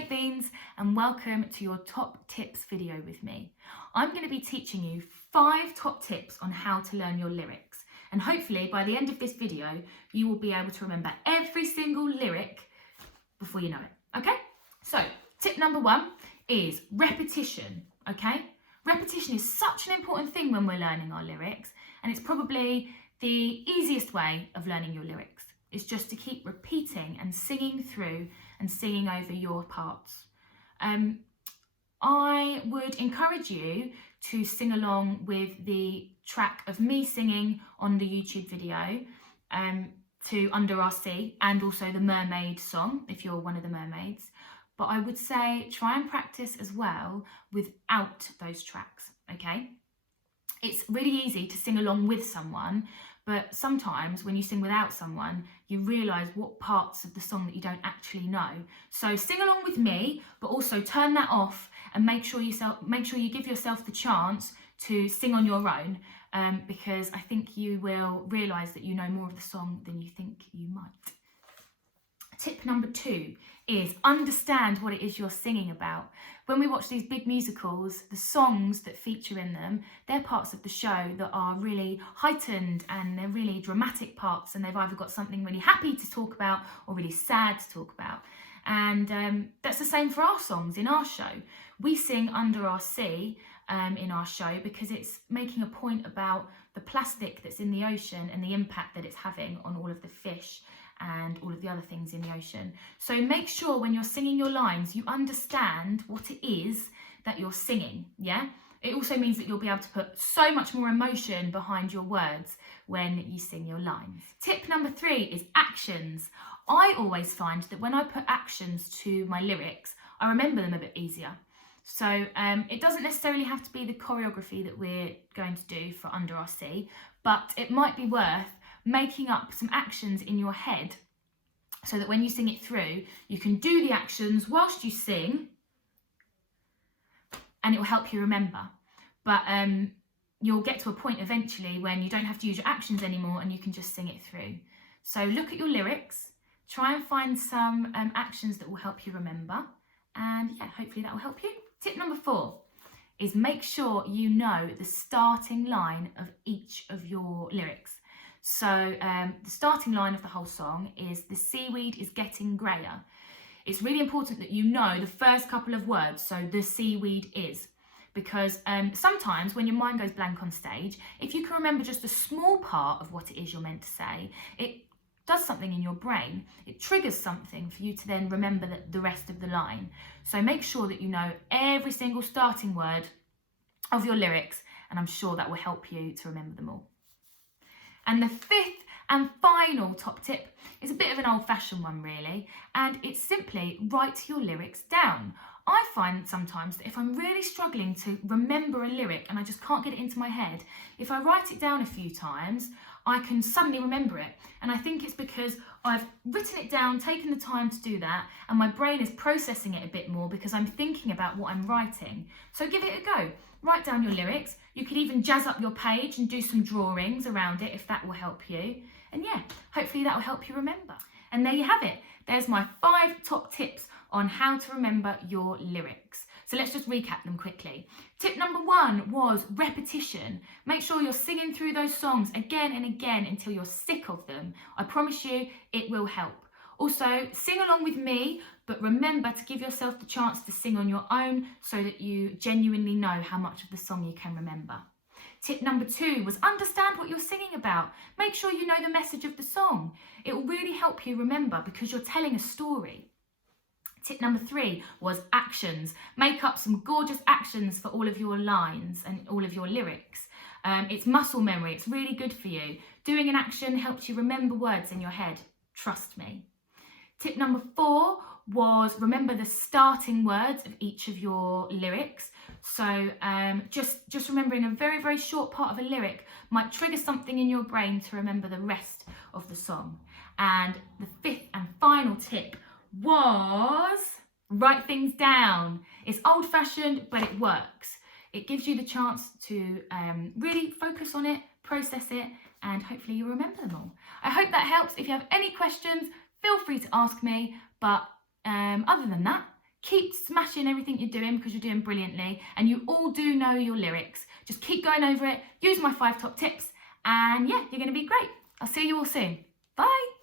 Baked Beans and welcome to your top tips video with me. I'm going to be teaching you 5 top tips on how to learn your lyrics, and hopefully by the end of this video you will be able to remember every single lyric before you know it. Okay, so tip number 1 is repetition. Okay, repetition is such an important thing when we're learning our lyrics, and it's probably the easiest way of learning your lyrics. It's just to keep repeating and singing through and singing over your parts. I would encourage you to sing along with the track of me singing on the YouTube video to Under Our Sea, and also the mermaid song if you're one of the mermaids. But I would say try and practice as well without those tracks, okay? It's really easy to sing along with someone, but sometimes when you sing without someone, you realise what parts of the song that you don't actually know. So sing along with me, but also turn that off and make sure you give yourself the chance to sing on your own, because I think you will realise that you know more of the song than you think you might. Tip number 2 is understand what it is you're singing about. When we watch these big musicals, the songs that feature in them, they're parts of the show that are really heightened and they're really dramatic parts, and they've either got something really happy to talk about or really sad to talk about. And that's the same for our songs in our show. We sing Under Our Sea in our show because it's making a point about the plastic that's in the ocean and the impact that it's having on all of the fish and all of the other things in the ocean. So make sure when you're singing your lines, you understand what it is that you're singing, yeah? It also means that you'll be able to put so much more emotion behind your words when you sing your lines. Tip number 3 is actions. I always find that when I put actions to my lyrics, I remember them a bit easier. So it doesn't necessarily have to be the choreography that we're going to do for Under Our Sea, but it might be worth making up some actions in your head so that when you sing it through, you can do the actions whilst you sing and it will help you remember. But you'll get to a point eventually when you don't have to use your actions anymore and you can just sing it through. So look at your lyrics, try and find some actions that will help you remember, and yeah, hopefully that will help you. Tip number 4 is make sure you know the starting line of each of your lyrics. So the starting line of the whole song is "the seaweed is getting greyer." It's really important that you know the first couple of words, so "the seaweed is," because sometimes when your mind goes blank on stage, if you can remember just a small part of what it is you're meant to say, it does something in your brain. It triggers something for you to then remember the rest of the line. So make sure that you know every single starting word of your lyrics, and I'm sure that will help you to remember them all. And the 5th and final top tip is a bit of an old-fashioned one really, and it's simply write your lyrics down. I find sometimes that if I'm really struggling to remember a lyric and I just can't get it into my head, if I write it down a few times, I can suddenly remember it. And I think it's because I've written it down, taken the time to do that, and my brain is processing it a bit more because I'm thinking about what I'm writing. So give it a go. Write down your lyrics. You could even jazz up your page and do some drawings around it if that will help you. And yeah, hopefully that will help you remember. And there you have it. There's my 5 top tips on how to remember your lyrics. So let's just recap them quickly. Tip number 1 was repetition. Make sure you're singing through those songs again and again until you're sick of them. I promise you it will help. Also, sing along with me, but remember to give yourself the chance to sing on your own so that you genuinely know how much of the song you can remember. Tip number 2 was understand what you're singing about. Make sure you know the message of the song. It will really help you remember because you're telling a story. Tip number 3 was actions. Make up some gorgeous actions for all of your lines and all of your lyrics. It's muscle memory. It's really good for you. Doing an action helps you remember words in your head. Trust me. Tip number 4 was remember the starting words of each of your lyrics. So just remembering a very, very short part of a lyric might trigger something in your brain to remember the rest of the song. And the 5th and final tip was write things down. It's old-fashioned, but it works. It gives you the chance to really focus on it, process it, and hopefully you'll remember them all. I hope that helps. If you have any questions, feel free to ask me, but other than that, Keep smashing everything you're doing because you're doing brilliantly, and you all do know your lyrics. Just keep going over it, use my 5 top tips, and yeah, you're going to be great. I'll see you all soon. Bye.